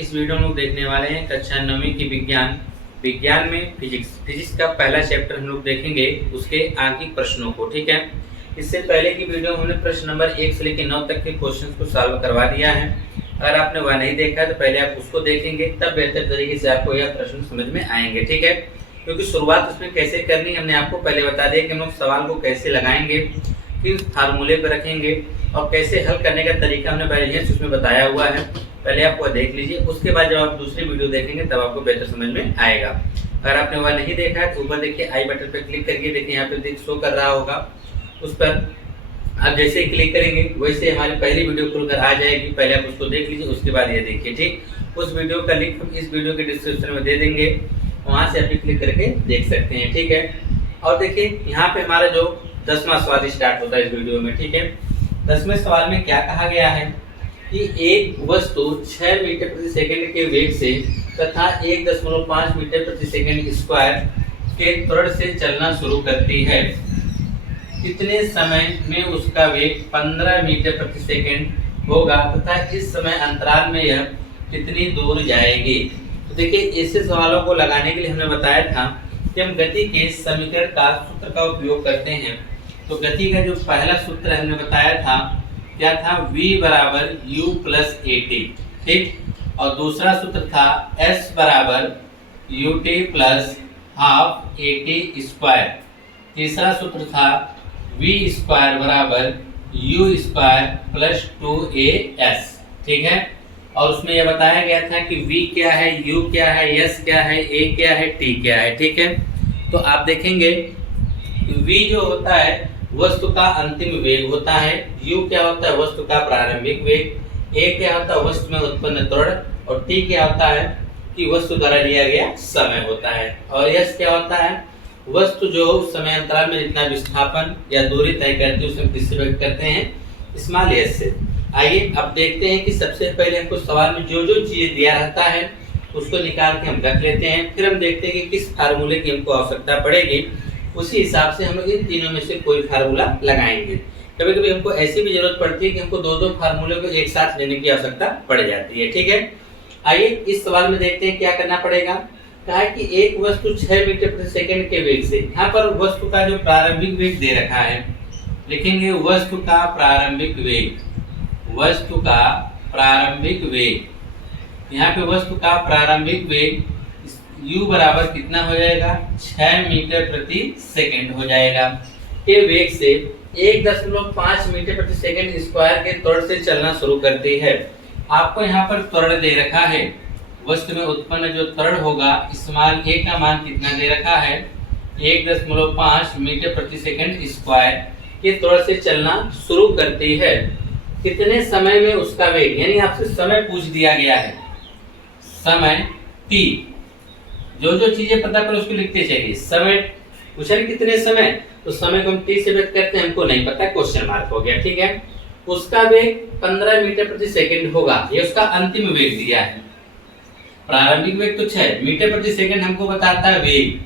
इस वीडियो में हम लोग देखने वाले हैं कक्षा 9वीं की विज्ञान में फिजिक्स का पहला चैप्टर हम लोग देखेंगे, उसके आंकिक प्रश्नों को। ठीक है, इससे पहले की वीडियो में हमने प्रश्न नंबर 1 से लेकर 9 तक के क्वेश्चंस को सॉल्व करवा दिया है। अगर आपने वह नहीं देखा तो पहले आप उसको देखेंगे, तब बेहतर तरीके से आपको यह प्रश्न समझ में आएंगे। ठीक है, क्योंकि शुरुआत उसमें कैसे करनी हमने आपको पहले बता दिया कि हम लोग सवाल को कैसे लगाएंगे, किस फार्मूले पर रखेंगे और कैसे हल करने का तरीका हमने पहले ही उसमें बताया हुआ है। पहले आप वह देख लीजिए, उसके बाद जब आप दूसरी वीडियो देखेंगे तब आपको बेहतर समझ में आएगा। अगर आपने वह नहीं देखा है तो ऊपर देखिए आई बटन पर क्लिक करके देखिए, यहाँ पे शो कर रहा होगा, उस पर आप जैसे ही क्लिक करेंगे वैसे हमारी पहली वीडियो खुलकर आ जाएगी। पहले आप उसको देख लीजिए, उसके बाद ये देखिए। ठीक, उस वीडियो का लिंक हम इस वीडियो के डिस्क्रिप्शन में दे देंगे, वहां से आप क्लिक करके देख सकते हैं। ठीक है, और देखिए यहाँ पे हमारा जो 10वां सवाल स्टार्ट होता है इस वीडियो में। ठीक है, 10वें सवाल में क्या कहा गया है कि एक वस्तु 6 मीटर प्रति सेकंड के वेग से तथा 1.5 मीटर प्रति सेकंड स्क्वायर के त्वरण से चलना शुरू करती है। कितने समय में उसका वेग 15 मीटर प्रति सेकंड होगा तथा इस समय अंतराल में यह कितनी दूर जाएगी। तो देखिए, ऐसे सवालों को लगाने के लिए हमने बताया था कि हम गति के समीकरण का सूत्र का उपयोग करते हैं। तो गति का जो पहला सूत्र हमने बताया था क्या था, v बराबर u प्लस at। ठीक, और दूसरा सूत्र था s बराबर ut plus half at square. तीसरा सूत्र था v स्क्वायर बराबर u स्क्वायर प्लस 2as। ठीक है, और उसमें यह बताया गया था कि v क्या है, u क्या है, s क्या है, a क्या है, t क्या है। ठीक है, तो आप देखेंगे v जो होता है वस्तु का अंतिम वेग होता है, u क्या होता है वस्तु का प्रारंभिक वेग, a क्या होता है वस्तु में उत्पन्न त्वरण, और t क्या होता है कि वस्तु द्वारा लिया गया समय होता है, और s क्या होता है वस्तु जो समय अंतराल में जितना विस्थापन या दूरी तय करती है उसे हम किससे व्यक्त करते हैं, स्मॉल s से। आइए अब देखते हैं कि सबसे पहले हमको सवाल में जो जो चीजें दिया रहता है उसको निकाल के हम रख लेते हैं, फिर हम देखते हैं कि किस फार्मूले की हमको आवश्यकता पड़ेगी, उसी हिसाब से हम लोग इन तीनों में से कोई फार्मूला लगाएंगे। कभी कभी हमको ऐसी भी जरूरत पड़ती है कि हमको दो फार्मूले को एक साथ लेने की आवश्यकता पड़ जाती है। ठीक है, आइए इस सवाल में देखते हैं क्या करना पड़ेगा। कहा है कि एक वस्तु 6 मीटर प्रति सेकंड के वेग से, यहाँ पर वस्तु का जो प्रारंभिक वेग दे रखा है, लिखेंगे वस्तु का प्रारंभिक वेग, वस्तु का प्रारंभिक वेग। यहाँ पे वस्तु का प्रारंभिक वेग u बराबर कितना हो जाएगा, 6 मीटर प्रति सेकंड हो जाएगा, के वेग से 1.5 मीटर प्रति सेकंड स्क्वायर के त्वरण से चलना शुरू करती है। आपको यहाँ पर त्वरण दे रखा है, वस्तु में उत्पन्न जो त्वरण होगा स्मॉल a का मान कितना दे रखा है, 1.5 मीटर प्रति सेकंड स्क्वायर के त्वरण से चलना शुरू करती है। कितने समय में उसका वेग, यानी आपसे समय पूछ दिया गया है, समय t, जो जो चीजें पता कर उसको लिखते चाहिए। समय पूछा कितने समय, तो समय को हम t से व्यक्त करते हैं, हमको नहीं पता, क्वेश्चन मार्क हो गया। ठीक है, उसका वेग 15 मीटर प्रति सेकंड होगा, ये उसका अंतिम वेग दिया है। प्रारंभिक वेग तो 6 मीटर प्रति सेकंड हमको बताता है वेग,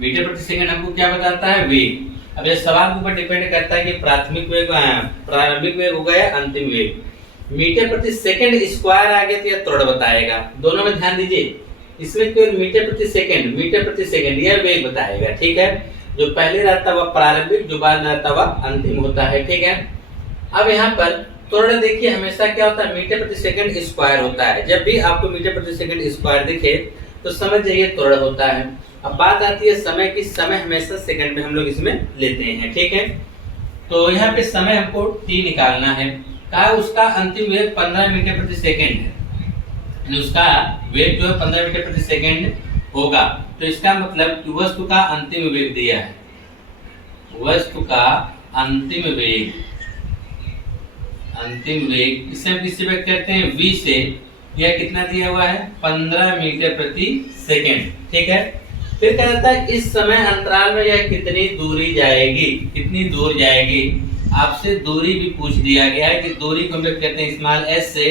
मीटर प्रति सेकंड हमको क्या बताता है, वेग। अब ये सवाल के ऊपर डिपेंड करता है कि प्राथमिक वेग प्रारंभिक वेग होगा या अंतिम वेग। मीटर प्रति सेकंड स्क्वायर आ गया तो यह त्वरण बताएगा, दोनों में ध्यान दीजिए, इसमें केवल मीटर प्रति सेकंड यह वेग बताएगा। ठीक है, जो पहले रहता है वह प्रारंभिक, जो बाद में रहता है वह अंतिम होता है। ठीक है, अब यहाँ पर त्वरण देखिए हमेशा क्या होता है, मीटर प्रति सेकंड स्क्वायर होता है। जब भी आपको मीटर प्रति सेकंड स्क्वायर दिखे तो समझ जाइए त्वरण होता है। अब बात आती है समय की, समय हमेशा सेकंड में हम लोग इसमें लेते हैं। ठीक है, तो यहाँ पे समय हमको t निकालना है, कहा उसका अंतिम वेग 15 मीटर प्रति सेकंड है, उसका वेग जो है 15 मीटर प्रति सेकंड होगा। तो इसका मतलब कि वस्तु का अंतिम वेग दिया है, वस्तु का अंतिम वेग इसे हम किससे व्यक्त करते हैं, v से। यह कितना दिया हुआ है, 15 मीटर प्रति सेकंड। ठीक है, फिर क्या कहता है इस समय अंतराल में यह कितनी दूरी जाएगी, कितनी दूर जाएगी। आपसे दूरी भी पूछ दिया गया है कि दूरी को हम व्यक्त करते हैं स्मॉल s से,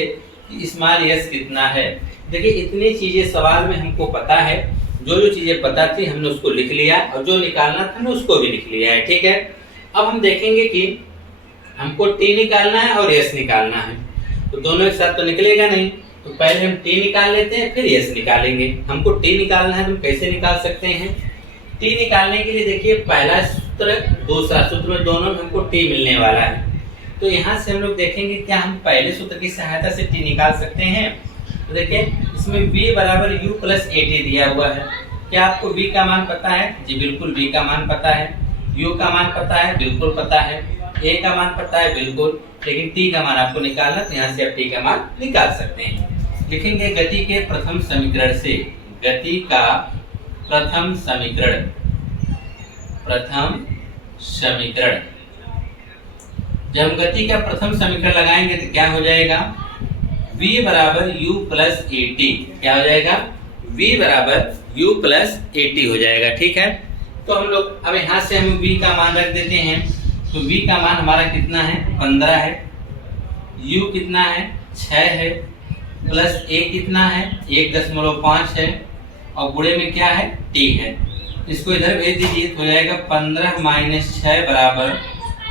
स्मॉल s कितना है। देखिए इतनी चीजें सवाल में हमको पता है, जो जो चीजें पता थी हमने उसको लिख लिया और जो निकालना था हमने उसको भी लिख लिया है। ठीक है, अब हम देखेंगे कि हमको t निकालना है और s निकालना है, तो दोनों एक साथ तो निकलेगा नहीं, तो पहले हम टी निकाल लेते हैं, फिर एस निकालेंगे। हमको टी निकालना है, तो कैसे निकाल सकते हैं? टी निकालने के लिए देखिए पहला सूत्र, दूसरा सूत्र में दोनों में हमको टी मिलने वाला है। तो यहाँ से हम लोग देखेंगे क्या हम पहले सूत्र की सहायता से टी निकाल सकते हैं। तो देखिए इसमें v बराबर u प्लस ए टी दिया हुआ है। क्या आपको v का मान पता है? जी बिल्कुल v का मान पता है। u का मान पता है? बिल्कुल पता है। a का मान पता है? बिल्कुल। लेकिन t का मान आपको निकालना, तो यहाँ से आप t का मान निकाल सकते हैं। लिखेंगे गति के प्रथम समीकरण से, गति का प्रथम समीकरण, प्रथम समीकरण। जब हम गति का प्रथम समीकरण लगाएंगे तो क्या हो जाएगा? v बराबर u प्लस ए टी। क्या हो जाएगा? v बराबर u प्लस ए टी हो जाएगा। ठीक है, तो हम लोग अब यहाँ से हम v का मान रख देते हैं। तो v का मान हमारा कितना है? 15 है। u कितना है? 6 है। प्लस a कितना है? 1.5 है। और गुणे में क्या है? t है। इसको इधर भेज दीजिए तो हो जाएगा 15 माइनस 6 बराबर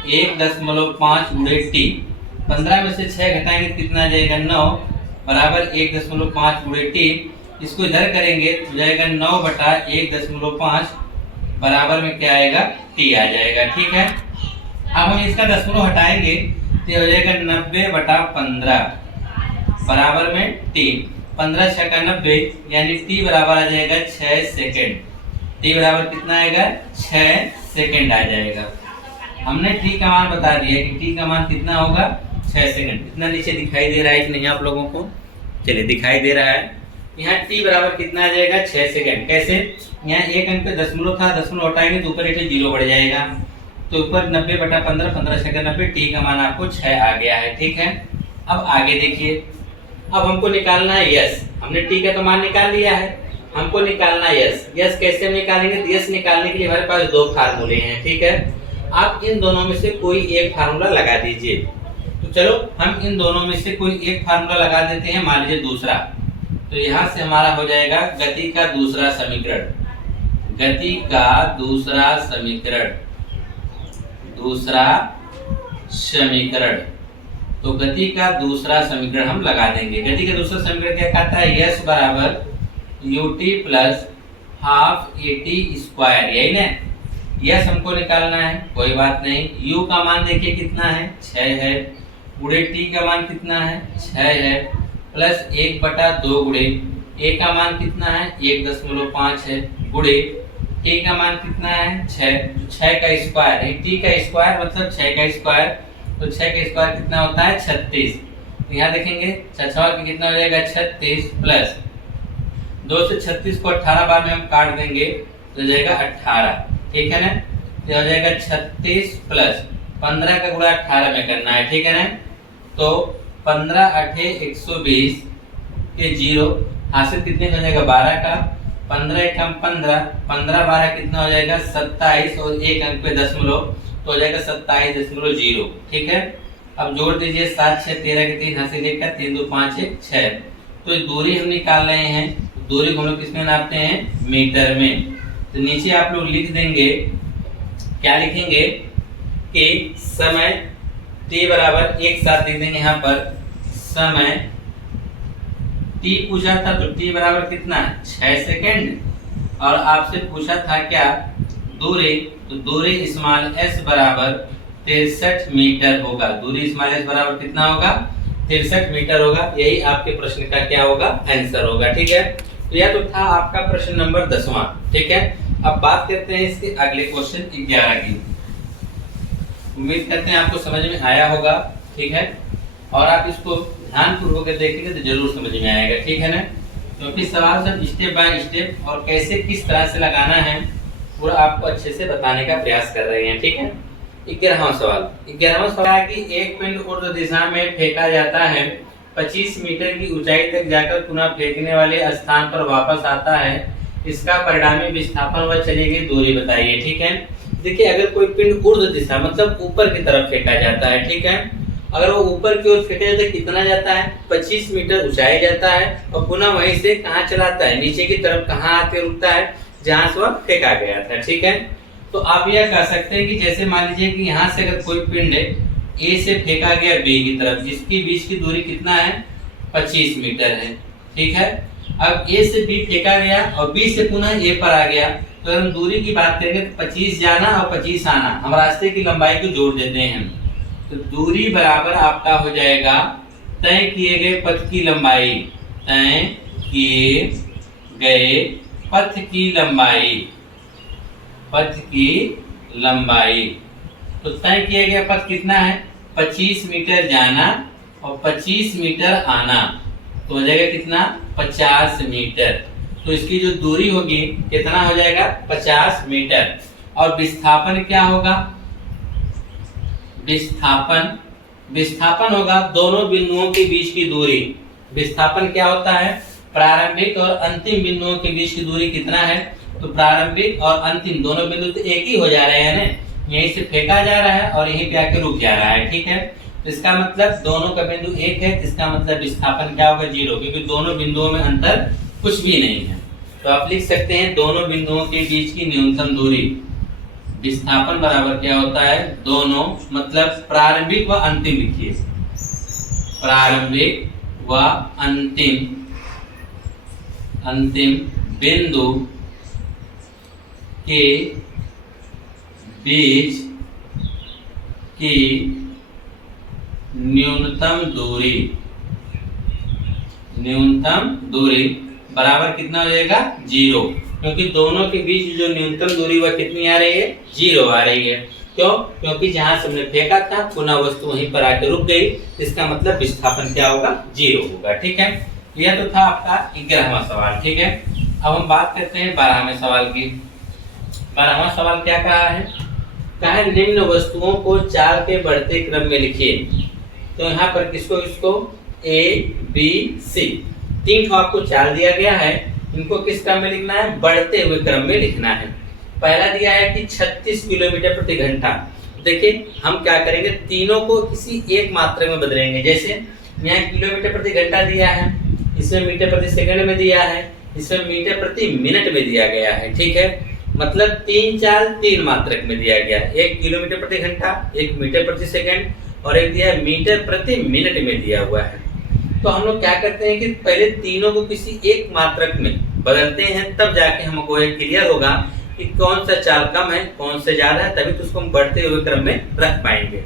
1.5 गुणे t। 15 में से 6 घटाएंगे तो कितना आ जाएगा? 9 बराबर 1.5 गुणे t। इसको इधर करेंगे तो हो जाएगा 9 बटा 1.5 बराबर में क्या आएगा? t आ जाएगा। ठीक है, अब हम इसका दशमलव हटाएंगे तो हो जाएगा 90 बटा 15 बराबर में t। 15 6 का 90 यानी t बराबर आ जाएगा 6 सेकेंड। t बराबर कितना आएगा? 6 सेकेंड आ जाएगा। हमने t का मान बता दिया कि t का मान कितना होगा? 6 सेकेंड। कितना नीचे दिखाई दे रहा है कि नहीं आप लोगों को? चलिए दिखाई दे रहा है। यहाँ t बराबर कितना आ जाएगा? 6 सेकेंड। कैसे? यहाँ एक अंक पे दशमलव था, दशमलव हटाएंगे तो ऊपर एक 0 बढ़ जाएगा। तो ऊपर 90 बटा 15, 15 6 का 90, t का मान आपको 6 आ गया है। ठीक है, अब आगे देखिए, अब हमको निकालना है यस। हमने t का तो मान निकाल लिया है, हमको निकालना है यस। यस कैसे निकालेंगे? तो यस निकालने के लिए हमारे पास दो फार्मूले हैं। ठीक है, आप इन दोनों में से कोई एक फार्मूला लगा दीजिए। तो चलो हम इन दोनों में से कोई एक फार्मूला लगा देते हैं। मान लीजिए दूसरा, तो यहाँ से हमारा हो जाएगा गति का दूसरा समीकरण, गति का दूसरा समीकरण, दूसरा समीकरण। तो गति का दूसरा समीकरण हम लगा देंगे। गति का दूसरा समीकरण क्या कहता है? यस बराबर ut plus half A T square, यही ना? यस हमको निकालना है, कोई बात नहीं। u का मान देखिए कितना है? 6 है। गुणे t का मान कितना है? 6 है। प्लस 1 बटा 2 गुणे a का मान कितना है? 1.5 है। गुणे t का मान कितना है? 6। 6 का स्क्वायर है, t का स्क्वायर मतलब 6 का स्क्वायर। तो 6 का स्क्वायर कितना होता है? 36। तो यहाँ देखेंगे 6 का कितना हो जाएगा? 36 प्लस 2 से 36 को 18 बार में हम काट देंगे तो हो जाएगा 18। ठीक है ना? तो हो जाएगा 36 प्लस 15 का गुणा 18 में करना है। ठीक है ना? तो 15 8 120 के 0 हासिल कितने का हो जाएगा? 12 का। 15 1 15, 15 12 कितना हो जाएगा? 27 और एक अंक पे दशमलव तो हो जाएगा 27.0। ठीक है, अब जोड़ दीजिए 7 6 13 के 3 हासिल 1 का 3 2 5 1 6। तो दूरी हम निकाल रहे हैं, दूरी को हम लोग किसमें नापते हैं? मीटर में। तो नीचे आप लोग लिख देंगे, क्या लिखेंगे कि समय t बराबर एक साथ लिख देंगे। यहाँ पर समय t पूछा था तो t बराबर कितना? 6 सेकेंड। और आपसे पूछा था क्या? दूरी, तो दूरी स्मॉल s बराबर 63 मीटर होगा। दूरी स्मॉल s बराबर कितना होगा? 63 मीटर होगा। यही आपके प्रश्न का क्या होगा? आंसर होगा। ठीक है, तो यह तो था आपका प्रश्न नंबर 10वां। ठीक है, अब बात करते हैं इसके अगले क्वेश्चन 11 की। उम्मीद करते हैं आपको समझ में आया होगा। ठीक है, और आप इसको ध्यानपूर्वक देखेंगे तो जरूर समझ में आएगा। ठीक है ना? क्योंकि सवाल सब स्टेप बाय स्टेप और कैसे किस तरह से लगाना है पूरा आपको अच्छे से बताने का प्रयास कर रहे हैं। ठीक है, 11वां सवाल। 11वां सवाल है कि एक पिंड ऊर्ध्व दिशा में फेंका जाता है, 25 मीटर की ऊंचाई तक जाकर पुनः फेंकने वाले स्थान पर वापस आता है। इसका परिणामी विस्थापन व चली गई दूरी बताइए। ठीक है, देखिए अगर कोई पिंड ऊर्ध्व दिशा मतलब ऊपर की तरफ फेंका जाता है, ठीक है, अगर वो ऊपर की ओर फेंका जाता है कितना जाता है? 25 मीटर ऊंचाई जाता है और पुनः वहीं से कहाँ चलाता है? नीचे की तरफ कहाँ आके रुकता है? जहाँ से वह फेंका गया था। ठीक है, तो आप यह कह सकते हैं कि जैसे मान लीजिए कि यहाँ से अगर कोई पिंड ए से फेंका गया बी की तरफ, जिसकी बीच की दूरी कितना है? 25 मीटर है। ठीक है, अब ए से बी फेंका गया और बी से पुनः ए पर आ गया, तो अगर हम दूरी की बात करेंगे तो 25 जाना और 25 आना, हम रास्ते की लंबाई को जोड़ देते हैं। तो दूरी बराबर आपका हो जाएगा तय किए गए पथ की लंबाई, तय किए गए पथ की लंबाई, पथ की लंबाई। तो तय किया गया पथ कितना है, 25 मीटर जाना और 25 मीटर आना, तो हो जाएगा कितना, 50 मीटर। तो इसकी जो दूरी होगी कितना हो जाएगा, 50 मीटर। और विस्थापन क्या होगा, विस्थापन होगा दोनों बिंदुओं के बीच की दूरी। विस्थापन क्या होता है, प्रारंभिक और अंतिम बिंदुओं के बीच की दूरी कितना है, तो प्रारंभिक और अंतिम दोनों बिंदु तो एक ही हो जा रहे हैं ना, यहीं से फेंका जा रहा है और यहीं पे आके रुक जा रहा है। ठीक है, तो इसका मतलब दोनों का बिंदु एक है, इसका मतलब विस्थापन क्या होगा, 0, क्योंकि दोनों बिंदुओं में अंतर कुछ भी नहीं है। तो आप लिख सकते हैं दोनों बिंदुओं के बीच की न्यूनतम दूरी, विस्थापन बराबर क्या होता है, दोनों मतलब प्रारंभिक व अंतिम, लिखिए प्रारंभिक व अंतिम बिंदु के बीच की न्यूनतम दूरी बराबर कितना हो जाएगा, 0, क्योंकि दोनों के बीच जो न्यूनतम दूरी वह कितनी आ रही है, 0 आ रही है। क्यों, क्योंकि जहां से हमने फेंका था पुनः वस्तु वहीं पर आकर रुक गई, इसका मतलब विस्थापन क्या होगा, 0 होगा। ठीक है, यह तो था आपका 11वां सवाल। ठीक है, अब हम बात करते हैं 12वें सवाल की। 12वां सवाल क्या कहा है, कहा है निम्न वस्तुओं को चाल के बढ़ते क्रम में लिखिए। तो यहाँ पर किसको A, B, C 3 आपको चाल दिया गया है, इनको किस क्रम में लिखना है, बढ़ते हुए क्रम में लिखना है। पहला दिया है कि 36 किलोमीटर प्रति घंटा। देखिए हम क्या करेंगे, तीनों को किसी एक मात्रा में बदलेंगे। जैसे यहाँ किलोमीटर प्रति घंटा दिया है, इसमें मीटर प्रति सेकंड में दिया है, इसमें मीटर प्रति मिनट में दिया गया है। ठीक है, मतलब 3 चाल 3 मात्रक में दिया गया है, एक किलोमीटर प्रति घंटा, एक मीटर प्रति सेकंड और एक दिया है मीटर प्रति मिनट में दिया हुआ है। तो हम लोग क्या करते हैं कि पहले तीनों को किसी एक मात्रक में बदलते हैं, तब जाके हमको ये क्लियर होगा कि कौन सा चाल कम है कौन से ज्यादा है, तभी तो उसको हम बढ़ते हुए क्रम में रख पाएंगे।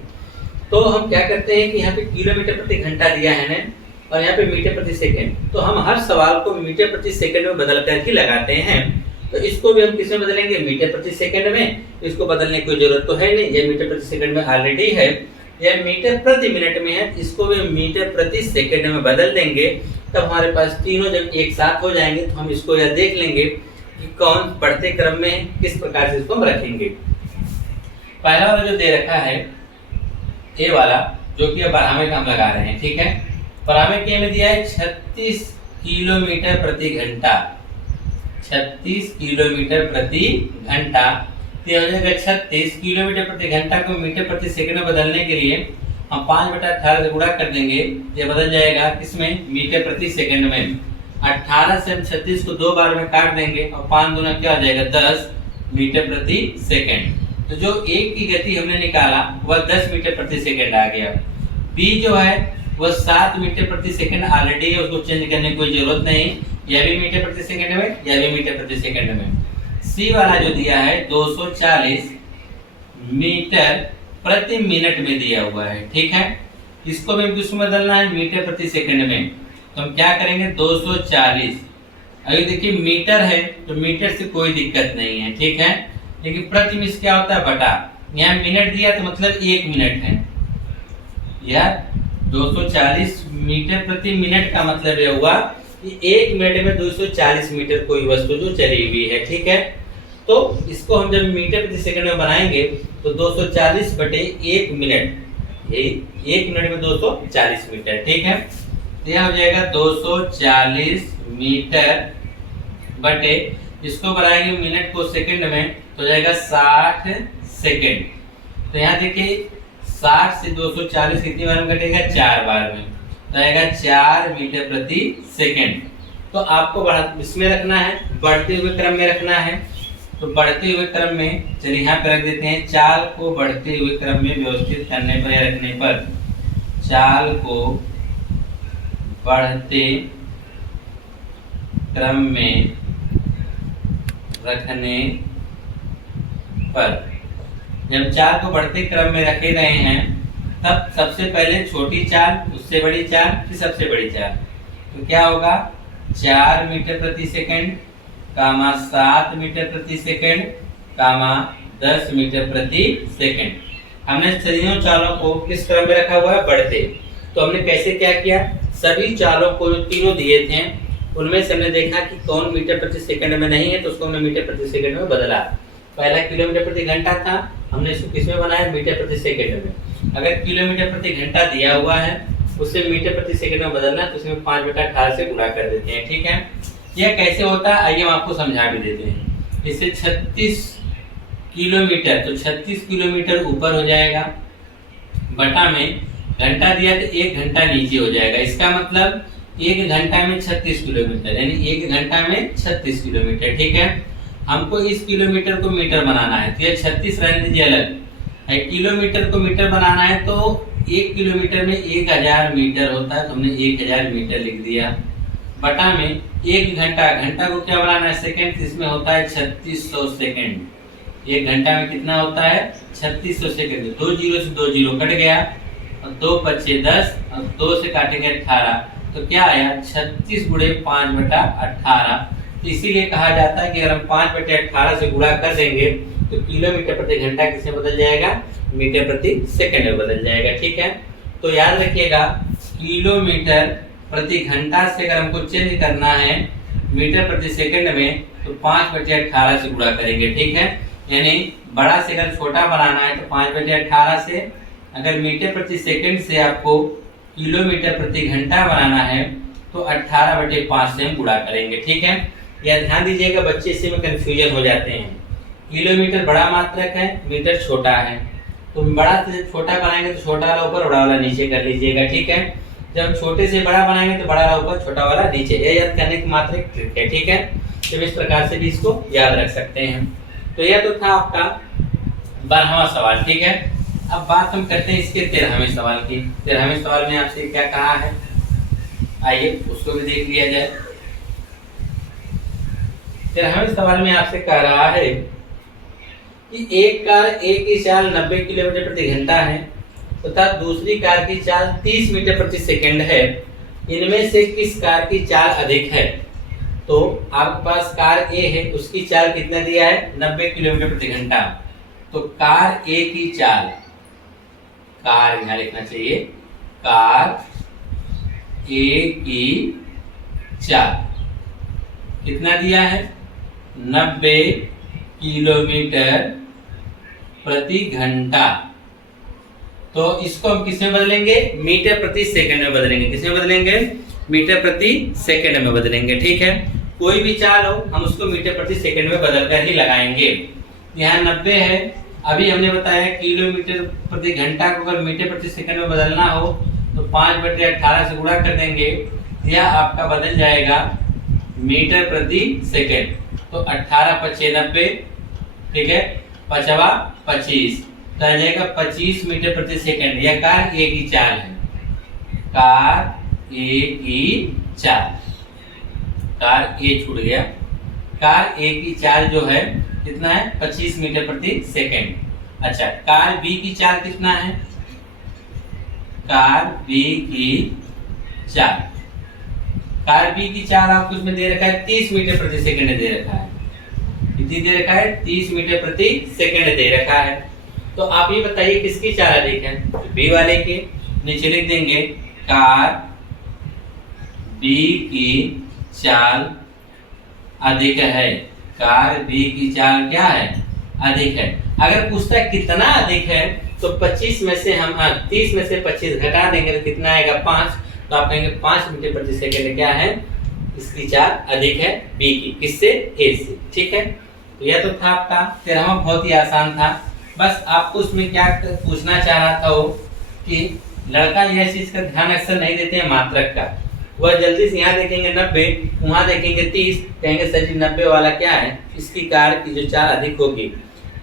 तो हम क्या करते हैं कि यहाँ पे किलोमीटर प्रति घंटा दिया है ना, और यहाँ पे मीटर प्रति सेकंड, तो हम हर सवाल को मीटर प्रति सेकंड में बदल कर ही लगाते हैं। तो इसको भी हम किस में बदलेंगे, मीटर प्रति सेकंड में। इसको बदलने की जरूरत तो है नहीं, ये मीटर प्रति सेकंड में ऑलरेडी है। यह मीटर प्रति मिनट में है, इसको भी मीटर प्रति सेकंड में बदल देंगे। तब हमारे पास तीनों जब एक साथ हो जाएंगे तो हम इसको यह देख लेंगे कि कौन बढ़ते क्रम में किस प्रकार से इसको हम रखेंगे। पहला वाला जो दे रखा है ए वाला, जो कि 12वें का हम लगा रहे हैं। ठीक है, 12वें के में दिया है 36 किलोमीटर प्रति घंटा, 36 किलोमीटर प्रति घंटा। तो हो जाएगा 36 किलोमीटर प्रति घंटा को मीटर प्रति सेकंड में बदलने के लिए हम 5/18 से गुणा कर देंगे, ये बदल जाएगा किसमें, मीटर प्रति सेकंड में। 18 से हम 36 को 2 बार में काट देंगे और 5 दूना क्या हो जाएगा, 10 मीटर प्रति सेकंड। तो जो एक की गति हमने निकाला वह 10 मीटर प्रति सेकंड आ गया। बी जो है वह 7 मीटर प्रति सेकंड ऑलरेडी है, उसको चेंज करने की कोई जरूरत नहीं, यह भी मीटर प्रति सेकंड में, यह भी मीटर प्रति सेकंड में। सी वाला जो दिया है 240 मीटर प्रति मिनट में दिया हुआ है। ठीक है, इसको भी किसमें बदलना है, मीटर प्रति सेकंड में। तो हम क्या करेंगे, 240, अभी देखिए मीटर है तो मीटर से कोई दिक्कत नहीं है। ठीक है, लेकिन प्रति में क्या होता है, बटा। यहाँ मिनट दिया तो मतलब 1 मिनट है, यार 240 मीटर प्रति मिनट का मतलब यह हुआ कि 1 मिनट में 240 मीटर कोई वस्तु जो चली हुई है। ठीक है, तो इसको हम जब मीटर प्रति सेकंड में बनाएंगे तो 240 बटे 1 मिनट, 1 मिनट में 240 मीटर। ठीक है, तो यह हो जाएगा 240 मीटर बटे, इसको बनाएंगे मिनट को सेकंड में तो जाएगा 60 सेकंड। तो यहाँ देखिए 60 से 240 कितनी बार में कटेगा, 4 बार में, तो आएगा 4 मीटर प्रति सेकंड। तो आपको इसमें रखना है, बढ़ते हुए क्रम में रखना है। तो बढ़ते हुए क्रम में चलिए यहाँ पे रख देते हैं, चाल को बढ़ते हुए क्रम में व्यवस्थित करने पर या रखने पर, चाल को बढ़ते क्रम में रखने पर, जब चाल को बढ़ते क्रम में रखे रहे हैं तब सबसे पहले छोटी चाल, उससे बड़ी चाल, फिर सबसे बड़ी चाल, तो क्या होगा 4 मीटर प्रति सेकंड, 7 मीटर प्रति सेकंड, 10 मीटर प्रति सेकंड। हमने तीनों चालों को किस क्रम में रखा हुआ है? बढ़ते। तो हमने कैसे क्या किया, सभी चालों को जो तीनों दिए थे उनमें से हमने देखा कि कौन मीटर प्रति सेकंड में नहीं है, तो उसको हमने मीटर प्रति सेकंड में बदला। पहला किलोमीटर प्रति घंटा था, हमने इसको किस में बनाया? मीटर प्रति सेकंड में। अगर किलोमीटर प्रति घंटा दिया हुआ है उससे मीटर प्रति सेकंड में बदलना, तो उसमें 5/18 से गुणा कर देते हैं। ठीक है, यह कैसे होता है आइए हम आपको समझा भी देते हैं। इससे 36 किलोमीटर, तो 36 किलोमीटर ऊपर हो जाएगा, बटा में घंटा दिया तो 1 घंटा नीचे हो जाएगा। इसका मतलब 1 घंटा में 36 किलोमीटर, यानी 1 घंटा में 36 किलोमीटर। ठीक है, हमको इस किलोमीटर को मीटर बनाना है, तो ये 36 रहने दीजिए अलग। किलोमीटर को मीटर बनाना है तो 1 किलोमीटर में 1000 मीटर होता है, तो हमने 1000 मीटर लिख दिया, बटा में 1 घंटा, घंटा को क्या बनाना है? सेकंड, इसमें होता है 3600 सेकंड। 1 घंटा में कितना होता है? 3600 सेकंड। 2 जीरो से 2 जीरो कट गया, और 2 पच्चे 10, और 2 से काटेंगे 18, तो क्या आया? 36 गुणे 5/18। तो इसीलिए कहा जाता है कि अगर हम 5/18 से गुणा कर देंगे तो किलोमीटर प्रति घंटा किसमें बदल जाएगा? मीटर प्रति सेकंड में बदल जाएगा। ठीक है, तो याद रखिएगा किलोमीटर प्रति घंटा से अगर हमको चेंज करना है मीटर प्रति सेकंड में, तो 5/18 से गुणा करेंगे। ठीक है, यानी बड़ा से अगर छोटा बनाना है तो 5/18 से, अगर मीटर प्रति सेकंड से आपको किलोमीटर प्रति घंटा बनाना है तो 18/5 से हम गुणा करेंगे। ठीक है, यह ध्यान दीजिएगा, बच्चे इसी में कंफ्यूजन हो जाते हैं। किलोमीटर बड़ा मात्रक है, मीटर छोटा है, तो बड़ा से छोटा बनाएंगे तो छोटा वाला ऊपर, बड़ा वाला नीचे कर लीजिएगा। ठीक है, जब छोटे से बड़ा बनाएंगे तो बड़ा वाला ऊपर, छोटा वाला नीचे। यह याद करने की मात्र एक ट्रिक है। ठीक है, तो इस प्रकार से भी इसको याद रख सकते हैं। तो यह तो था आपका 12वां सवाल। ठीक है, अब बात हम करते हैं इसके 13वें सवाल की। 13वें सवाल में आपसे क्या कहा है, आइए उसको भी देख लिया जाए। 13वें सवाल में आपसे कह रहा है कि एक कार एक की चाल 90 किलोमीटर प्रति घंटा है तथा दूसरी कार की चाल 30 मीटर प्रति सेकंड है, इनमें से किस कार की चाल अधिक है? तो आपके पास कार ए है, उसकी चाल कितना दिया है? 90 किलोमीटर प्रति घंटा। तो कार ए की चाल, कार यहाँ लिखना चाहिए, कार ए की चाल कितना दिया है? 90 किलोमीटर प्रति घंटा। तो इसको हम किसमें बदलेंगे? मीटर प्रति सेकंड में बदलेंगे। किसमें बदलेंगे? मीटर प्रति सेकंड में बदलेंगे। ठीक है, कोई भी चाल हो हम उसको मीटर प्रति सेकंड में बदल कर ही लगाएंगे। यहाँ 90 है, अभी हमने बताया किलोमीटर प्रति घंटा को अगर मीटर प्रति सेकंड में बदलना हो तो 5/18 से गुणा कर देंगे, यह आपका बदल जाएगा मीटर प्रति सेकंड। तो 18 पच्चे 90, ठीक है, 5वां 25, तो आ जाएगा 25 मीटर प्रति सेकंड। यह कार ए की चाल है, कार ए की चाल, कार ए छूट गया, कार ए की चाल जो है कितना है? 25 मीटर प्रति सेकंड। अच्छा, कार बी की चाल कितना है? कार बी की चाल, कार बी की चाल आपको इसमें दे रखा है 30 मीटर प्रति सेकंड दे रखा है। कितनी दे रखा है? 30 मीटर प्रति सेकंड दे रखा है। तो आप ये बताइए किसकी चाल अधिक है? तो बी वाले की। नीचे लिख देंगे कार बी की चाल अधिक है, कार बी की चाल क्या है? अधिक है। अगर पूछता है कितना अधिक है तो 25 में से हम 30 में से 25 घटा देंगे तो कितना आएगा? 5। तो आप कहेंगे 5 मीटर प्रति सेकंड क्या है? इसकी चाल अधिक है बी की। किससे? ए से। ठीक है, तो यह तो था आपका 13वां, बहुत ही आसान था। बस आपको उसमें क्या पूछना चाह रहा था वो कि लड़का यह चीज का ध्यान अक्सर नहीं देते हैं मात्रक का। वह जल्दी से यहाँ देखेंगे 90, वहां देखेंगे 30, कहेंगे सर जी 90 वाला क्या है? इसकी कार की जो चाल अधिक होगी।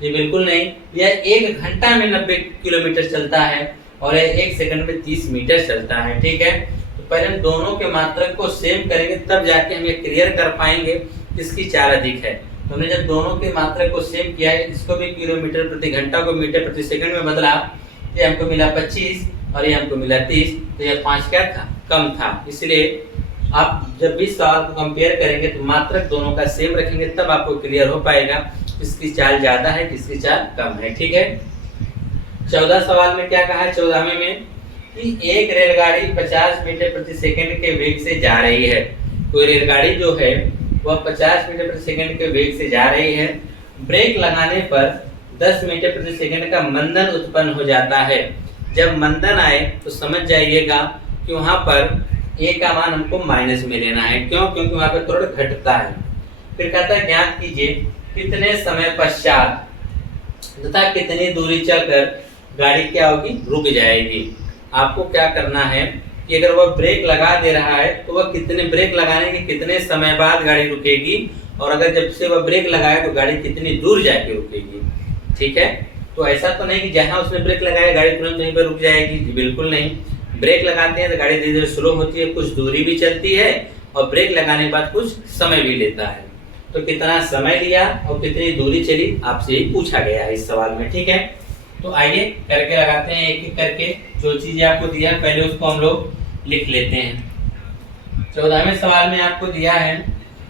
ये बिल्कुल नहीं, यह 1 घंटा में 90 किलोमीटर चलता है और 1 सेकंड में 30 मीटर चलता है। ठीक है, तो पहले हम दोनों के मात्रक को सेम करेंगे, तब जाके हम ये क्लियर कर पाएंगे किसकी चाल अधिक है। तो हमने जब दोनों के मात्रक को सेम किया है, इसको भी किलोमीटर प्रति घंटा को मीटर प्रति सेकंड में बदला, ये हमको मिला 25 और ये हमको मिला 30, तो ये 5 क्या था, कम था। इसलिए आप जब भी सवाल को कंपेयर करेंगे तो मात्रक दोनों का सेम रखेंगे, तब आपको क्लियर हो पाएगा किसकी चाल ज्यादा है किसकी चाल कम है। ठीक है। 14 सवाल में क्या कहा है, 14वें में कि एक रेलगाड़ी 50 मीटर प्रति सेकंड के वेग से जा रही है। कोई रेलगाड़ी जो है वह 50 मीटर प्रति सेकंड के वेग से जा रही है। ब्रेक लगाने पर 10 मीटर प्रति सेकंड का मंदन उत्पन्न हो जाता है। जब मंदन आए तो समझ जाइएगा कि वहां पर ए का मान हमको माइनस में लेना है। क्यों? क्योंकि वहां पर त्वरण घटता है। फिर कहता है ज्ञात कीजिए कितने समय पश्चात तथा कितनी दूरी चलकर गाड़ी क्या होगी, रुक जाएगी। आपको क्या करना है कि अगर वह ब्रेक लगा दे रहा है तो वह कितने ब्रेक लगाने के कितने समय बाद गाड़ी रुकेगी, और अगर जब से वह ब्रेक लगाए तो गाड़ी कितनी दूर जाके रुकेगी। ठीक है। तो ऐसा तो नहीं कि जहां उसने ब्रेक लगाया गाड़ी तुरंत वहीं पर रुक जाएगी, बिल्कुल नहीं। ब्रेक लगाते हैं तो गाड़ी धीरे धीरे स्लो होती है, कुछ दूरी भी चलती है और ब्रेक लगाने के बाद कुछ समय भी लेता है। तो कितना समय लिया और कितनी दूरी चली आपसे ही पूछा गया है इस सवाल में। ठीक है। तो आइए करके लगाते हैं एक एक करके। जो चीजें आपको दिया है पहले उसको हम लोग लिख लेते हैं। 14वें सवाल में आपको दिया है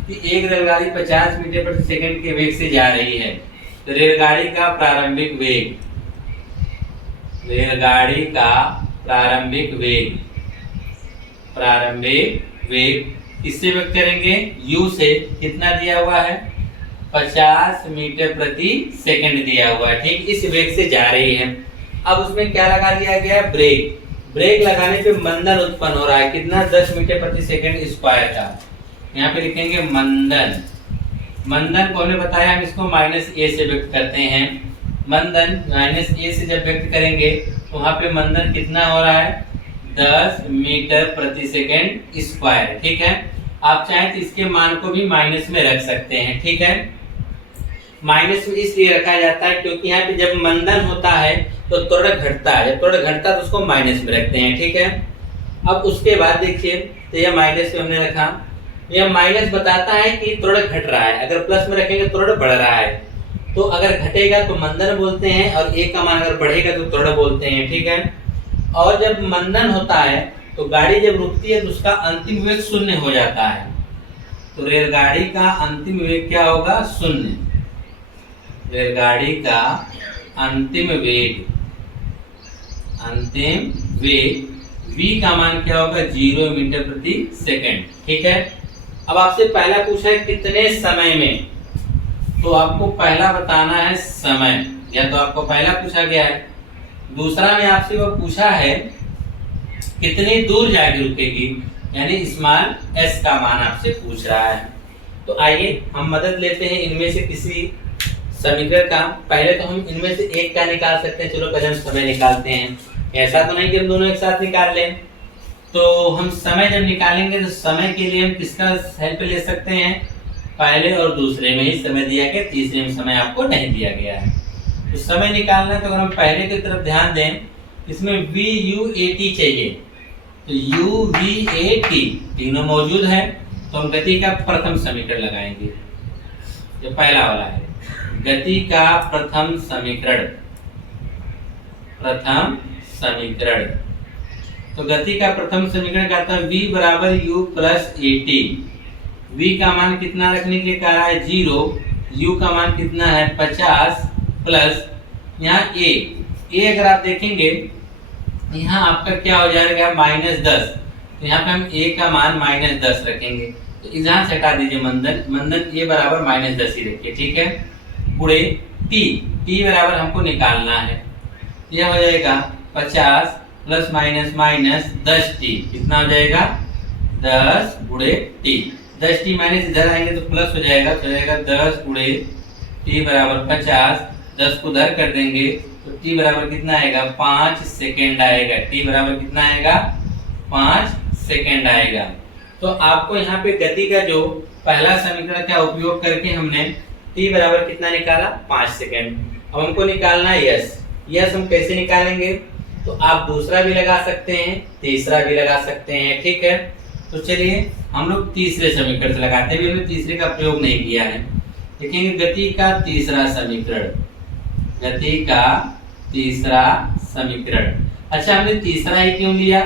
कि एक रेलगाड़ी 50 मीटर प्रति सेकंड के वेग से जा रही है। तो रेलगाड़ी का प्रारंभिक वेग, रेलगाड़ी का प्रारंभिक वेग किससे व्यक्त करेंगे, u से। कितना दिया हुआ है, 50 मीटर प्रति सेकंड दिया हुआ है। ठीक, इस वेग से जा रही है। अब उसमें क्या लगा दिया गया, ब्रेक। ब्रेक लगाने पे मंदन उत्पन्न हो रहा है। कितना, 10 मीटर प्रति सेकंड स्क्वायर का। यहाँ पे लिखेंगे मंदन। मंदन को हमने बताया हम इसको -a से व्यक्त करते हैं। मंदन -a से जब व्यक्त करेंगे तो वहां पे मंदन कितना हो रहा है, 10 मीटर प्रति सेकंड स्क्वायर। ठीक है। आप चाहें तो इसके मान को भी माइनस में रख सकते हैं। ठीक है। माइनस में इसलिए रखा जाता है क्योंकि यहाँ पे जब मंदन होता है तो त्वरण घटता है। जब त्वरण घटता है तो उसको माइनस में रखते हैं। ठीक है। अब उसके बाद देखिए, तो यह माइनस में हमने रखा। यह माइनस बताता है कि त्वरण घट रहा है। अगर प्लस में रखेंगे त्वरण बढ़ रहा है। तो अगर घटेगा तो मंदन बोलते हैं और ए का मान अगर बढ़ेगा तो त्वरण बोलते हैं। ठीक है। और जब मंदन होता है तो गाड़ी जब रुकती है तो उसका अंतिम वेग 0 हो जाता है। तो रेलगाड़ी का अंतिम वेग क्या होगा, 0। रेलगाड़ी का अंतिम वेग v का मान क्या होगा, 0 मीटर प्रति सेकंड। ठीक है। अब आपसे पहला पूछा है कितने समय में, तो आपको पहला बताना है समय, या तो आपको पहला पूछा गया है। दूसरा में आपसे वो पूछा है कितनी दूर जाके रुकेगी, यानी स्मॉल s का मान आपसे पूछ रहा है। तो आइए हम मदद लेते हैं इनमें से किसी समीकरण का। पहले तो हम इनमें से एक का निकाल सकते हैं। चलो पहले हम समय निकालते हैं। ऐसा तो नहीं कि हम दोनों एक साथ निकाल लें। तो हम समय जब निकालेंगे तो समय के लिए हम किसका हेल्प ले सकते हैं, पहले और दूसरे में ही समय दिया गया, तीसरे में समय आपको नहीं दिया गया है। तो समय निकालना है तो अगर हम पहले की तरफ ध्यान दें, इसमें VUAT चाहिए। तो UVAT तीनों मौजूद है, तो हम गति का प्रथम समीकरण लगाएंगे। जो पहला वाला है गति का प्रथम समीकरण। तो गति का प्रथम समीकरण कहता है v बराबर u प्लस AT। v का मान कितना रखने के कहा है, 0। u का मान कितना है, 50 प्लस यहाँ a अगर आप देखेंगे यहाँ आपका क्या हो जाएगा, -10। तो यहाँ पे हम a का मान -10 रखेंगे। तो यहाँ से हटा दीजिए मंदन a बराबर -10 ही रखिए। ठीक है। पूरे t बराबर हमको निकालना है। यह हो जाएगा 50 प्लस माइनस 10t। कितना हो जाएगा, 10 गुणे t। 10t माइनस इधर आएंगे तो प्लस हो जाएगा, तो जाएगा 10 गुणे t बराबर 50। 10 को उधर कर देंगे तो t बराबर कितना आएगा, 5 सेकेंड आएगा। t बराबर कितना आएगा, 5 सेकेंड आएगा। तो आपको यहाँ पे गति का जो पहला समीकरण का उपयोग करके हमने t बराबर कितना निकाला, 5 सेकेंड। अब हमको निकालना है यस। यस हम कैसे निकालेंगे, तो आप दूसरा भी लगा सकते हैं, तीसरा भी लगा सकते हैं, ठीक है। तो चलिए हम लोग तीसरे समीकरण से लगाते हैं, हमने तीसरे का प्रयोग नहीं किया है। देखेंगे गति का तीसरा समीकरण, गति का तीसरा समीकरण। अच्छा, हमने तीसरा ही क्यों लिया,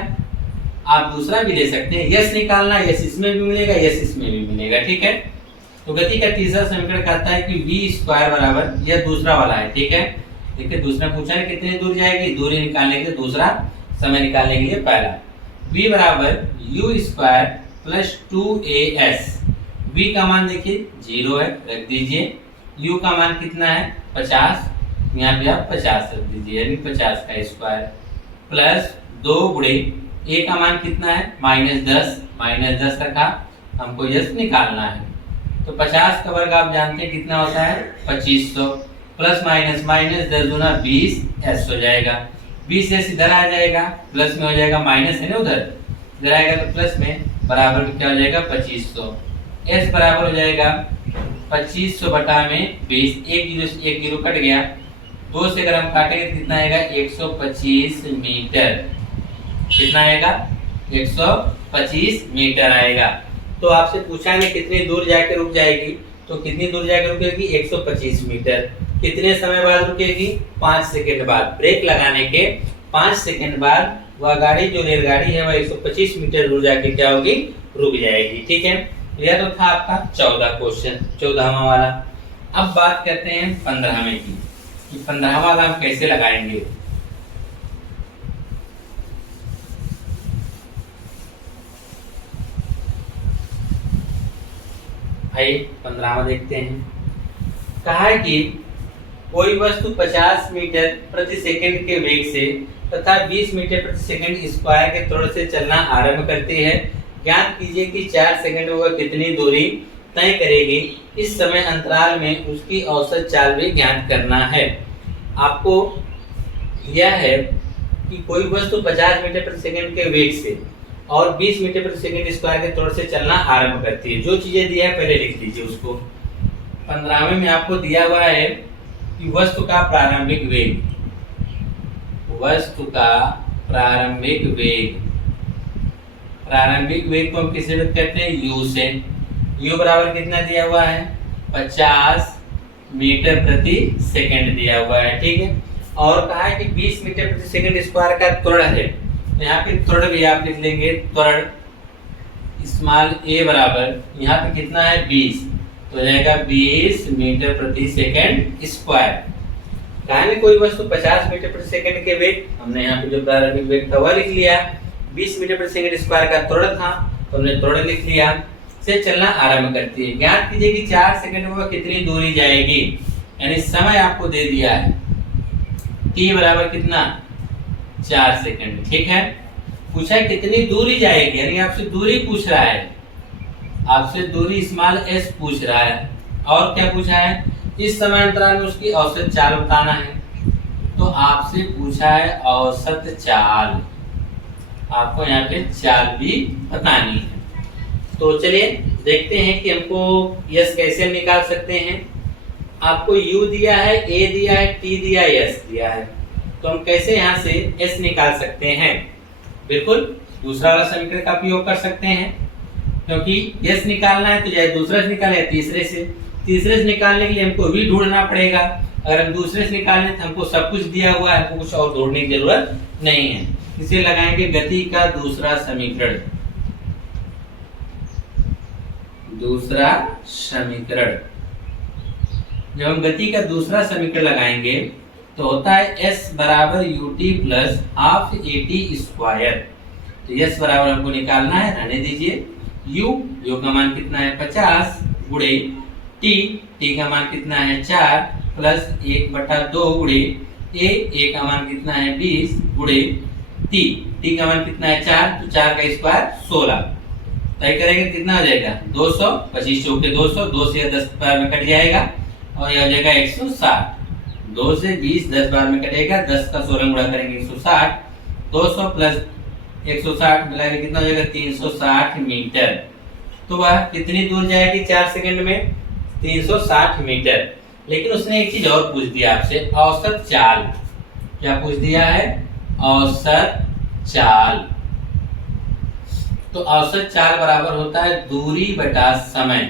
आप दूसरा भी ले सकते हैं। यस निकालना, यस इसमें भी मिलेगा, यस इसमें भी मिलेगा, ठीक है। तो गति का तीसरा समीकरण कहता है कि v² बराबर, यह दूसरा वाला है, ठीक है। देखिए दूसरा पूछा है कितनी दूर जाएगी, दूरी निकालने के लिए दूसरा, समय निकालने के लिए पहला। v बराबर u² प्लस 2as। v का मान देखिए 0 है, रख दीजिए। u का मान कितना है 50, यहाँ पे आप 50 रख दीजिए, यानी 50 का स्क्वायर प्लस 2 गुणे a का मान कितना है -10, -10 रखा, हमको यस निकालना है। तो 50 का वर्ग आप जानते हैं कितना होता है 2500, प्लस माइनस माइनस 10 गुना 20 एस हो जाएगा। 20 एस इधर आ जाएगा, प्लस में हो जाएगा, माइनस है ना उधर, इधर आएगा तो प्लस में, बराबर में क्या हो जाएगा 2500। एस बराबर हो जाएगा 2500 बटा में 20, एक जीरो कट गया, 2 से अगर हम काटेंगे तो कितना आएगा 125 मीटर। कितना आएगा 125 मीटर आएगा। तो आपसे पूछा है कितनी दूर जाकर रुक जाएगी, तो कितनी दूर जाकर रुकेगी 125 मीटर। कितने समय बाद रुकेगी 5 सेकंड बाद। ब्रेक लगाने के 5 सेकंड बाद वह गाड़ी, जो रेलगाड़ी है, वह 125 मीटर दूर जाके क्या होगी, रुक जाएगी, ठीक है। यह तो था आपका 14 क्वेश्चन, 14वां वाला। अब बात करते हैं 15वें की, कि 15वां वाला हम कैसे लगाएंगे। भाई 15वां देखते हैं। कहा है कि कोई वस्तु 50 मीटर प्रति सेकंड के वेग से तथा 20 मीटर प्रति सेकंड स्क्वायर के त्वरण से चलना आरंभ करती है। ज्ञात कीजिए कि 4 सेकंड में वह कितनी दूरी तय करेगी। इस समय अंतराल में उसकी औसत चाल भी ज्ञात करना है। आपको यह है कि कोई वस्तु 50 मीटर प्रति सेकंड के वेग से और 20 मीटर प्रति सेकंड स्क्वायर के त्वरण से चलना आरंभ करती है। जो चीजें दिया है पहले लिख लीजिए उसको। 15वें में आपको दिया हुआ है कि वस्तु का प्रारंभिक वेग, वस्तु का प्रारंभिक वेग, प्रारंभिक वेग को हम किससे व्यक्त करते हैं, u से। u बराबर कितना दिया हुआ है 50 मीटर प्रति सेकंड दिया हुआ है, ठीक है। और कहा है कि 20 मीटर प्रति सेकंड स्क्वायर का त्वरण है, यहाँ पे त्वरण भी आप लिख लेंगे, त्वरण स्मॉल a बराबर यहाँ पे कितना है 20, तो हो जाएगा 20 मीटर प्रति सेकंड स्क्वायर। कहा है कोई वस्तु 50 मीटर प्रति सेकंड के वेग, हमने यहाँ पे जो प्रारंभिक वेग था वह लिख लिया। 20 मीटर प्रति सेकंड स्क्वायर का त्वरण था, तो हमने त्वरण लिख लिया, से चलना आरंभ करती है। ज्ञात कीजिए कि 4 सेकंड में वह कितनी दूरी जाएगी, यानी समय आपको दे दिया है t बराबर कितना 4 सेकंड, ठीक है। पूछा है कितनी दूरी जाएगी, यानी आपसे दूरी पूछ रहा है, आपसे दूरी स्मॉल s पूछ रहा है। और क्या पूछा है, इस समय अंतराल में उसकी औसत चाल बताना है। तो आपसे पूछा है औसत चाल, आपको यहाँ पे चाल भी बतानी है। तो चलिए देखते हैं कि हमको यस कैसे निकाल सकते हैं। आपको u दिया है, a दिया है, t दिया है, s दिया है, तो हम कैसे यहाँ से s निकाल सकते हैं। बिल्कुल दूसरा वाला समीकरण का उपयोग कर सकते हैं, क्योंकि s निकालना है तो चाहे दूसरे से निकाले या तीसरे से निकालने के लिए हमको v ढूंढना पड़ेगा। अगर हम दूसरे से निकालने तो हमको सब कुछ दिया हुआ है, हमको कुछ और ढूंढने की जरूरत नहीं है। इसे लगाएंगे गति का दूसरा समीकरण, दूसरा समीकरण। जब हम गति का दूसरा समीकरण लगाएंगे तो होता है s बराबर ut plus half at square. तो s बराबर हमको निकालना है, रहने दीजिए। u का मान कितना है 50 गुणे t का मान कितना है 4 प्लस 1/2 गुणे a का मान कितना है 20 गुणे t का मान कितना है 4, तो 4 का स्क्वायर 16। तय करेंगे कितना हो जाएगा 200, 25 चौके 200, 2 से 10 बार में कट जाएगा और यह हो जाएगा 160। 2 से 20 10 बार में कटेगा, 10 का 16 गुणा करेंगे 160, 200 प्लस 160 मिलाकर कितना हो जाएगा 360 मीटर। तो वह कितनी दूर जाएगी 4 सेकंड में 360 मीटर। लेकिन उसने एक चीज और पूछ दिया आपसे, औसत चाल। क्या पूछ दिया है, औसत चाल। तो औसत चाल बराबर होता है दूरी बटा समय।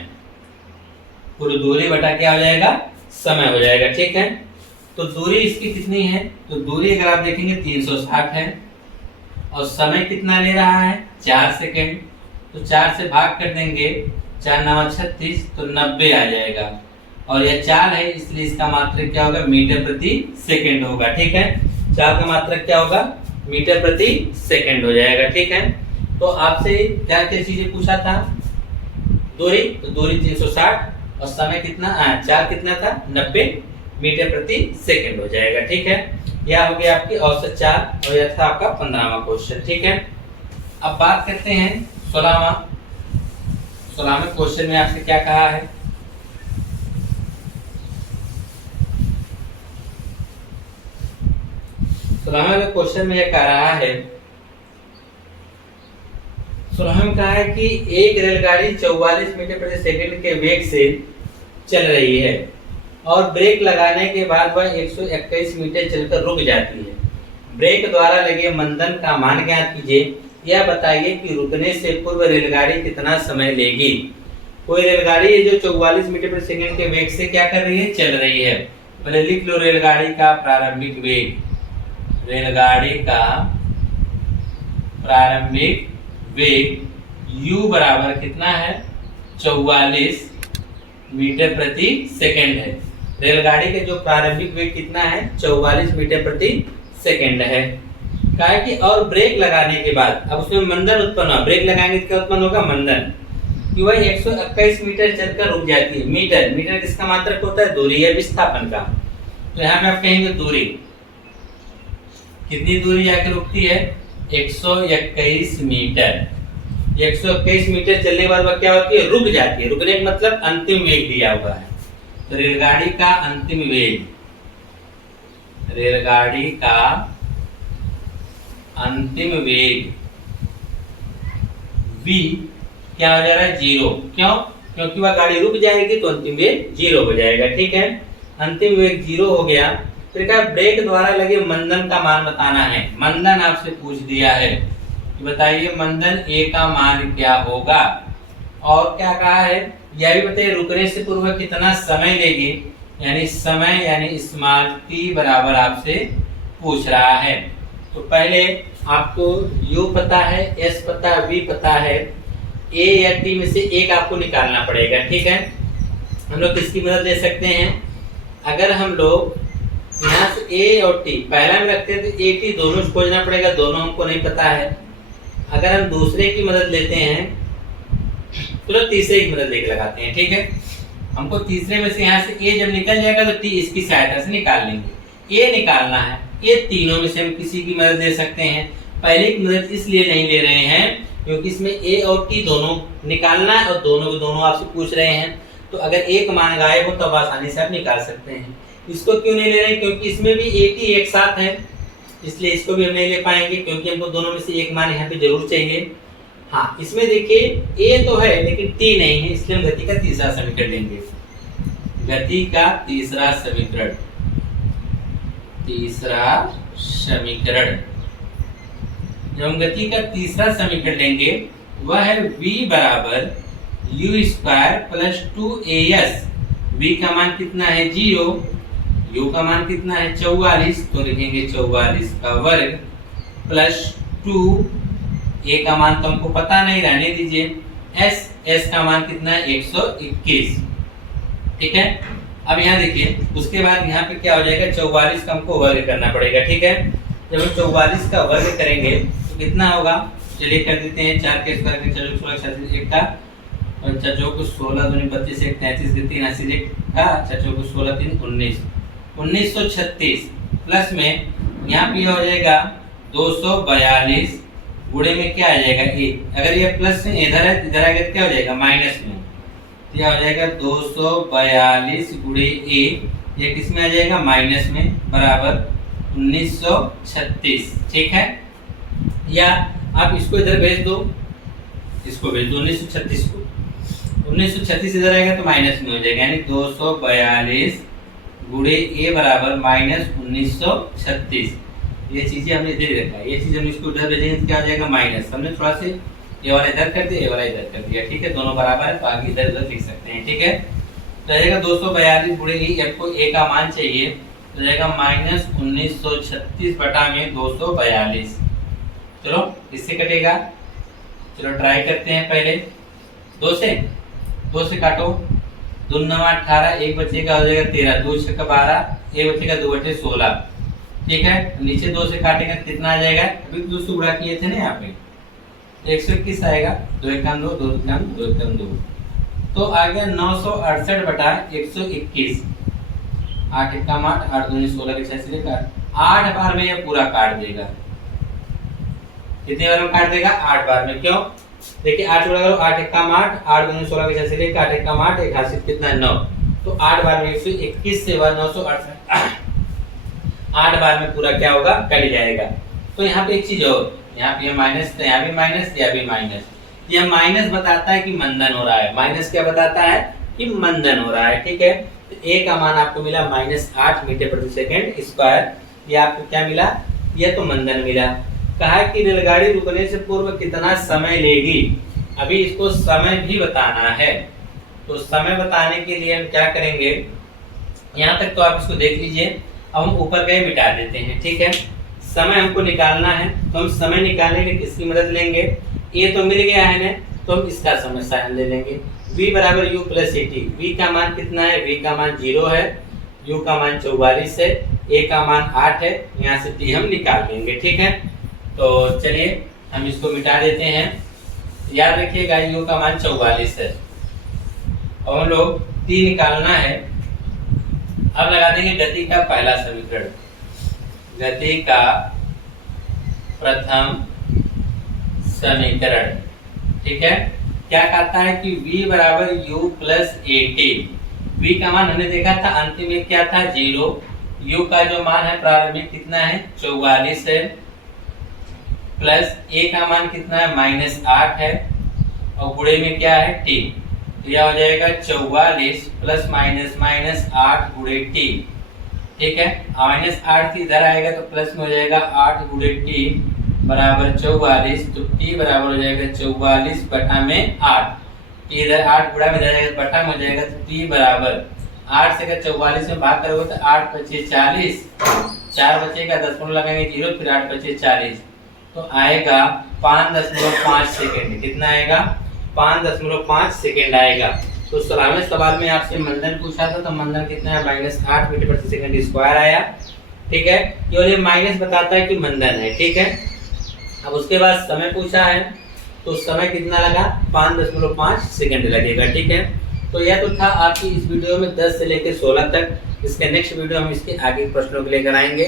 पूरी दूरी बटा क्या हो जाएगा, समय हो जाएगा। ठीक है, तो दूरी इसकी कितनी है, तो दूरी अगर आप देखेंगे 360 है और समय कितना ले रहा है 4 सेकेंड। तो 4 से भाग कर देंगे, 4 9 36, तो 90 आ जाएगा। और यह चाल है इसलिए इसका मात्रक क्या होगा, मीटर प्रति सेकेंड होगा। ठीक है, चाल का मात्रक क्या होगा, मीटर प्रति सेकेंड हो जाएगा। ठीक है, तो आपसे क्या क्या चीजें पूछा था, दूरी, तो दूरी 360 और समय कितना, चाल कितना था 90 मीटर प्रति सेकेंड हो जाएगा। ठीक है, यह हो गया आपकी औसत चाल और यह था आपका 15वां क्वेश्चन। ठीक है, अब बात करते हैं 16वें क्वेश्चन में आपसे क्या कहा है। 16वें क्वेश्चन में यह कह रहा है, 16वें में कहा है कि एक रेलगाड़ी 44 मीटर प्रति सेकंड के वेग से चल रही है और ब्रेक लगाने के बाद वह 121 मीटर चलकर रुक जाती है। ब्रेक द्वारा लगे मंदन का मान ज्ञात कीजिए। यह बताइए कि रुकने से पूर्व रेलगाड़ी कितना समय लेगी। कोई रेलगाड़ी है जो 44 मीटर प्रति सेकंड के वेग से क्या कर रही है, चल रही है। पहले लिख लो रेलगाड़ी का प्रारंभिक वेग। रेलगाड़ी का प्रारंभिक वेग u बराबर कितना है, 44 मीटर प्रति सेकंड है। रेलगाड़ी का जो प्रारंभिक वेग कितना है, 44 मीटर प्रति सेकंड है। कहा है कि और ब्रेक लगाने के बाद, अब उसमें मंदन उत्पन्न हुआ, ब्रेक लगाएंगे तो क्या उत्पन्न होगा, मंदन, कि वह 121 मीटर चलकर रुक जाती है। मीटर, मीटर किसका मात्रक होता है, दूरी या विस्थापन का। तो यहाँ पे आप कहेंगे दूरी, कितनी दूरी जाकर रुकती है, 121 मीटर। 121 मीटर चलने के बाद वह क्या होती है, रुक जाती है। रुकने का मतलब अंतिम वेग दिया हुआ है। तो रेलगाड़ी का अंतिम वेग, रेलगाड़ी का अंतिम वेग v क्या हो जा रहा है, 0। क्यों, क्योंकि वह गाड़ी रुक जाएगी तो अंतिम वेग 0 हो जाएगा। ठीक है, अंतिम वेग 0 हो गया। फिर क्या, ब्रेक द्वारा लगे मंदन का मान बताना है। मंदन आपसे पूछ दिया है, बताइए मंदन a का मान क्या होगा। और क्या कहा है, यह भी बताइए रुकने से पूर्व कितना समय लेगी, यानी समय यानी स्मॉल t बराबर आपसे पूछ रहा है। तो पहले आपको u पता है, s पता है, v पता है, a या t में से एक आपको निकालना पड़ेगा। ठीक है, हम लोग किसकी मदद ले सकते हैं, अगर हम लोग यहाँ से a और t पहला में रखते हैं तो a t दोनों खोजना पड़ेगा, दोनों हमको नहीं पता है। अगर हम दूसरे की मदद लेते हैं तो तीसरे की मदद लेके लगाते हैं। ठीक है, हमको तीसरे में से यहाँ से a जब निकल जाएगा तो t इसकी सहायता से निकाल लेंगे। a निकालना है, ये तीनों में से हम किसी की मदद ले सकते हैं। पहले की मदद इसलिए नहीं ले रहे हैं क्योंकि इसमें a और t दोनों निकालना है और दोनों दोनों आपसे पूछ रहे हैं। तो अगर एक मान गायब हो तो आप आसानी से आप निकाल सकते हैं। इसको क्यों नहीं ले रहे हैं, क्योंकि इसमें भी a t एक साथ है, इसलिए इसको भी हम नहीं ले पाएंगे क्योंकि हमको दोनों में से एक मान यहाँ पे जरूर चाहिए। हाँ, इसमें देखिए a तो है लेकिन t नहीं है, इसलिए हम गति का तीसरा समीकरण लेंगे। गति का तीसरा समीकरण, जब हम गति का तीसरा समीकरण लेंगे वह है v बराबर u square plus 2as। v का मान कितना है 0, u का मान कितना है 44, तो लिखेंगे 44 का वर्ग प्लस 2, a का मान तो हमको पता नहीं, रहने दीजिए। s का मान कितना है 121। ठीक है, अब यहाँ देखिए, उसके बाद यहाँ पे क्या हो जाएगा, 44 का हमको वर्ग करना पड़ेगा। ठीक है, जब हम 44 का वर्ग करेंगे तो कितना होगा, चलिए कर देते हैं। 4 के स्क्वायर के 4 16 36 1 का, और 4 को 16 दूनी 25 1 33 के 3 80 का, 4 को 16 3 19 1936 प्लस में यहाँ पे हो जाएगा 242 गुणे में क्या आ जाएगा a। अगर ये प्लस में इधर है, इधर आएगा तो क्या हो जाएगा माइनस में, क्या हो जाएगा 242 गुणे a, ये किस में आ जाएगा माइनस में, बराबर 1936। ठीक है, या आप इसको इधर भेज दो, इसको भेज दो 1936 को, 1936 इधर आएगा तो माइनस में हो जाएगा, यानी 242 गुणे a बराबर माइनस 1936। ये चीजें हमने इधर रखा है, ये चीज हम इसको उधर भेजेंगे तो क्या हो जाएगा माइनस, हमने थोड़ा से ये वाला इधर कर दिया, ये वाला इधर कर दिया, ठीक है, दोनों बराबर है तो आगे इधर उधर लिख सकते हैं, ठीक है। तो रहेगा 242 गुणे ई, आपको ए का मान चाहिए तो रहेगा माइनस 1936 बटा में 242। चलो इससे कटेगा, चलो ट्राई करते हैं पहले 2 से काटो, 2 9 18, एक बचेगा हो जाएगा 13, 2 6 12, एक बचेगा 2 बटे 16, ठीक है। नीचे 2 से काटेंगे तो कितना आ जाएगा, अभी 2 से गुणा किए थे ना यहाँ पे 121 आएगा, 2 एकम 2, 2 एकम 2 एकम 2, तो आ गया 968 बटा 121, 8 एकम 8, 8 दूनी 16 के 6 से लेकर 8 बार में ये पूरा काट देगा। कितने बार में काट देगा, 8 बार में। क्यों, देखिए 8 गुणा करो, 8 एकम 8, 8 दूनी 16 के 6 से लेकर 8 एकम 8, एक हासिल कितना है 9, तो 8 बार में 121 से 968 8 बार में पूरा क्या होगा, कट जाएगा। तो यहाँ पे एक चीज और, यहाँ पे माइनस, तो यहाँ भी माइनस, यहाँ भी माइनस, यह माइनस बताता है कि मंदन हो रहा है, माइनस क्या बताता है कि मंदन हो रहा है, ठीक है। तो ए का मान आपको मिला -8 मीटर प्रति सेकंड स्क्वायर, ये आपको क्या मिला, यह तो मंदन मिला। कहा कि रेलगाड़ी रुकने से पूर्व कितना समय लेगी, अभी इसको समय भी बताना है। तो समय बताने के लिए हम क्या करेंगे, यहाँ तक तो आप इसको देख लीजिए, अब हम ऊपर का मिटा देते हैं, ठीक है। समय हमको निकालना है तो हम समय निकालने के लिए किसकी मदद लेंगे, ए तो मिल गया है ना, तो हम इसका समय साइन ले लेंगे, v बराबर u plus A T. v का मान कितना है, v का मान 0 है, u का मान 44 है, a का मान 8 है, यहाँ से t हम निकाल लेंगे, ठीक है। तो चलिए हम इसको मिटा देते हैं, याद रखिएगा u का मान 44 है और हम लोग t निकालना है। अब लगा देंगे गति का पहला समीकरण, गति का प्रथम समीकरण, ठीक है। क्या कहता है कि v बराबर u plus A T. v का मान हमने देखा था अंतिम में क्या था 0, u का जो मान है प्रारंभिक कितना है 44 है, प्लस a का मान कितना है -8 है और गुणे में क्या है t, यह हो जाएगा 44 प्लस माइनस 8 गुणे t, ठीक है। -8 इधर आएगा तो प्लस में हो जाएगा 8 गुणे t बराबर 44, तो t बराबर हो जाएगा 44 बटा में 8, t इधर 8 गुणा में जाएगा बटा में हो जाएगा, तो t बराबर 8 से 44 में भाग करोगे तो 8 पचे 40, 4 बचेगा, 10 लगाएंगे 0, फिर 8 पचे 40, तो आएगा 5.5 सेकेंड। कितना आएगा, 5.5 सेकेंड आएगा। तो 16वें सवाल में आपसे मंदन पूछा था, तो मंदन कितना है -8 मीटर प्रति सेकंड स्क्वायर आया, ठीक है। केवल ये माइनस बताता है कि मंदन है, ठीक है। अब उसके बाद समय पूछा है, तो समय कितना लगा 5.5 सेकंड लगेगा, ठीक है। तो यह तो था आपकी इस वीडियो में 10 से लेकर 16 तक। इसके नेक्स्ट वीडियो हम इसके आगे प्रश्नों को लेकर आएंगे।